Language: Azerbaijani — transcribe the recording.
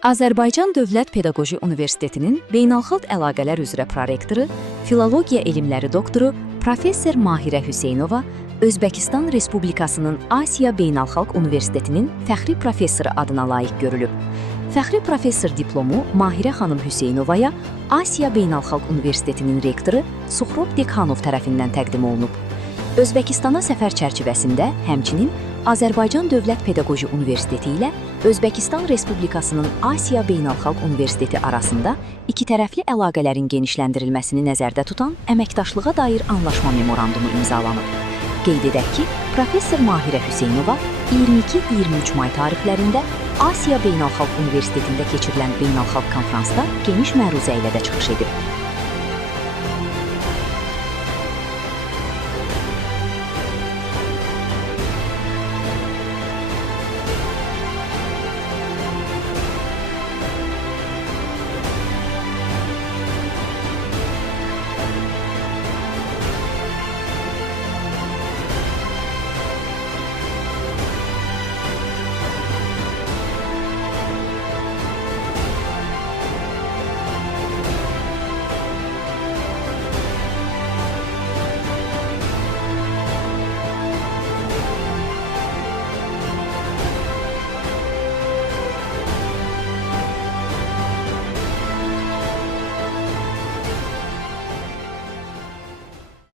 Azərbaycan Dövlət Pedaqoji Universitetinin Beynəlxalq Əlaqələr üzrə prorektoru, Filologiya elmləri doktoru professor Mahirə Hüseynova Özbəkistan Respublikasının Asiya Beynəlxalq Universitetinin fəxri professoru adına layiq görülüb. Fəxri professor diplomu Mahirə xanım Hüseynovaya Asiya Beynəlxalq Universitetinin rektoru Suxrob Dekhanov tərəfindən təqdim olunub. Özbəkistana səfər çərçivəsində həmçinin Azərbaycan Dövlət Pedaqoji Universiteti ilə Özbəkistan Respublikasının Asiya Beynəlxalq Universiteti arasında ikitərəfli əlaqələrin genişləndirilməsini nəzərdə tutan əməkdaşlığa dair anlaşma memorandumu imzalanıb. Qeyd edək ki, professor Mahirə Hüseynova 22-23 may tarixlərində Asiya Beynəlxalq Universitetində keçirilən beynəlxalq konfransda geniş məruzə ilə də çıxış edib.